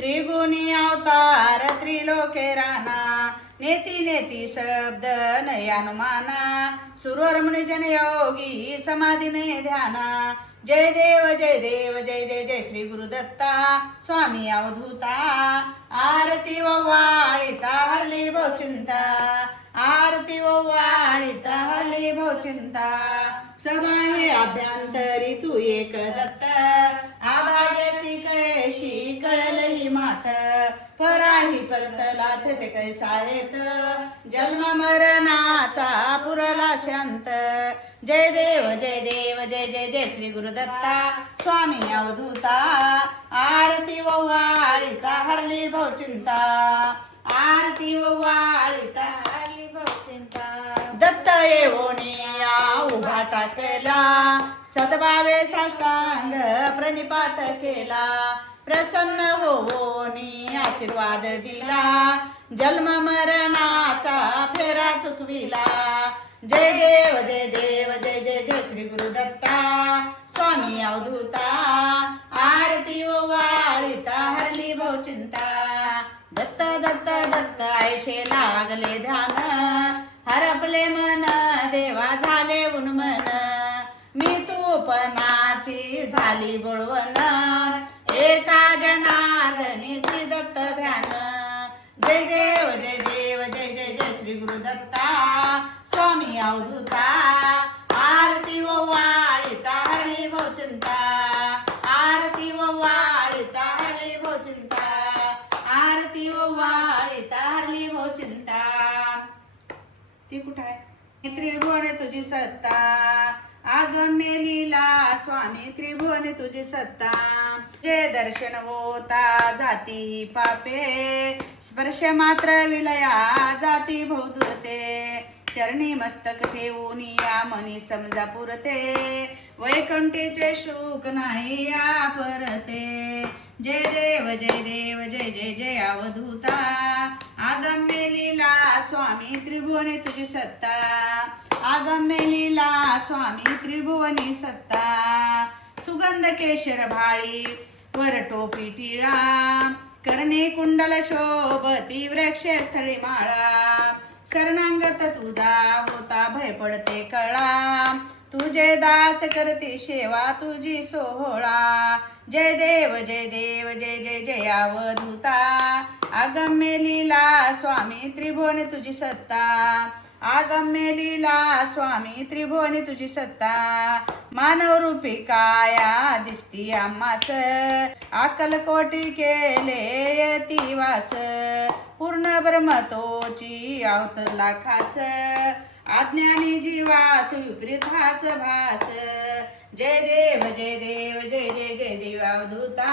त्रिगुणी अवतार त्रिलोके राणा नेती नेती शब्द नयानुमाना सुरवर मुनिजन योगी समाधीने ध्याना जय देव जय देव जय जय जय श्री गुरुदत्ता स्वामी अवधूता आरती वाळीता हरली भवचिंता आरती वाळीता हरली भवचिंता सभा हे अभ्यंतरी तू एक दत्त आभाग्याशी कैशी कळल ही मात पराही परतला थे कैसा येत जन्म मरणाचा पुरला शांत जय देव जय देव जय जय जय श्री गुरुदत्ता स्वामी अवधूता आरती वाळीता हरली भवचिंता आरती वाळीता हरली भवचिंता दत्त येवोनी उभा टाकला सद्भावे साष्टांग प्रणिपात केला प्रसन्न होऊनी आशीर्वाद दिला जन्म मरणाचा फेरा चुकविला जय देव जय देव जय जय जय श्री गुरुदत्ता स्वामी अवधूता आरती वाळीता हरली भवचिंता दत्त दत्त दत्त ऐशे लागले ध्यान हरपले मन देवा झाले उन्मन मी तूपनाची झाली बळवण एका जनार्दनी श्री दत्त ध्यान जय देव जय देव जय जय जय श्री गुरुदत्ता स्वामी अवधूता आरती वाळीता हरली भवचिंता आरती वाळीता हरली भवचिंता आरती वाळीता हरली भवचिंता ती कुठं आहे त्रिभुवने तुझी सत्ता आगम्य लीला स्वामी त्रिभुवने तुझी सत्ता जे दर्शन होता जाती ही पापे स्पर्श मात्र विलया जाती बहुदूरते चरणी मस्तक ठेवून या मनी समजा पुरते वैकुंठीचे सुख नाही या परते जय देव जय देव जय जय जय अवधूता आगम्य लीला स्वामी त्रिभुवने तुझी सत्ता आगम्य लीला स्वामी त्रिभुवनी सत्ता सुगंध केशर भाळी वर टोपी टिळा कर्णे कुंडल शोभती वृक्ष स्थळी माळा शरणांगत तुझा होता भय पडते कळा तुझे दास करते सेवा तुझी सोहळा जय देव जय देव जय जय जय अवधूता आगम्य लीला स्वामी त्रिभुवने तुझी सत्ता आगम्य लीला स्वामी त्रिभुवने तुझी सत्ता मानव रूपी काया दिसती आम्हास अक्कलकोटी केले ती वास पूर्ण ब्रह्मतोची अवतरला खास अज्ञानी जीवास विपरीताच भास जय देव जय देव जय जय जय देव अवधूता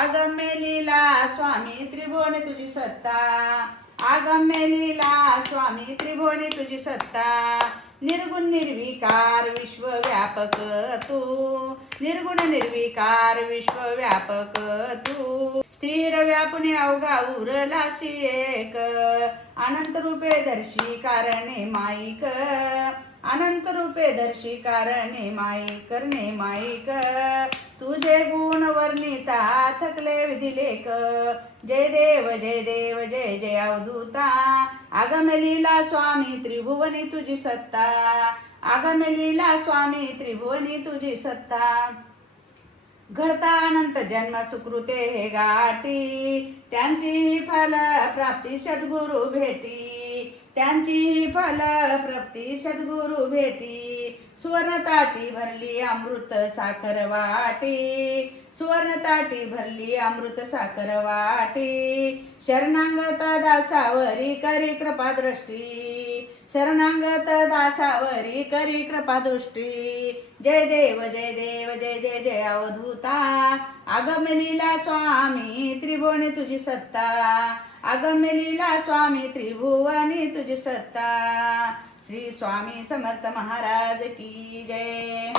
आगम्य लीला स्वामी त्रिभुवने तुझी सत्ता आगम्य लीला स्वामी त्रिभुवने तुझी सत्ता निर्गुण निर्विकार विश्वव्यापक तू निर्गुण निर्विकार विश्वव्यापक तू स्थिर व्यापुने अवघा उरलाशी एक अनंत रूपे दर्शी कारणे माईक अनंत रूपे दर्शी कारणे माईक करणे माईक तुझे गुण वर्णिता थकले विधिलेख जय देव जय देव जय जय अवधूता आगम्य लीला स्वामी त्रिभुवनी तुझी सत्ता आगम्य लीला स्वामी त्रिभुवनी तुझी सत्ता घडता अनंत जन्म सुकृते हे गाठी त्यांची फल प्राप्ती सद्गुरु भेटी त्यांची फल प्राप्ती सद्गुरु भेटी सुवर्ण ताटी भरली अमृत साखर वाटी सुवर्ण ताटी भरली अमृत साखर वाटी शरणांगत दासावरी करी कृपा दृष्टी शरणांगत दासावरी करी कृपा दृष्टी जय देव जय देव जय जय जय अवधूता आगम्य लीला स्वामी त्रिभुवनी तुझी सत्ता आगम्य लीला स्वामी त्रिभुवनी तुझी सत्ता श्री स्वामी समर्थ महाराज की जय।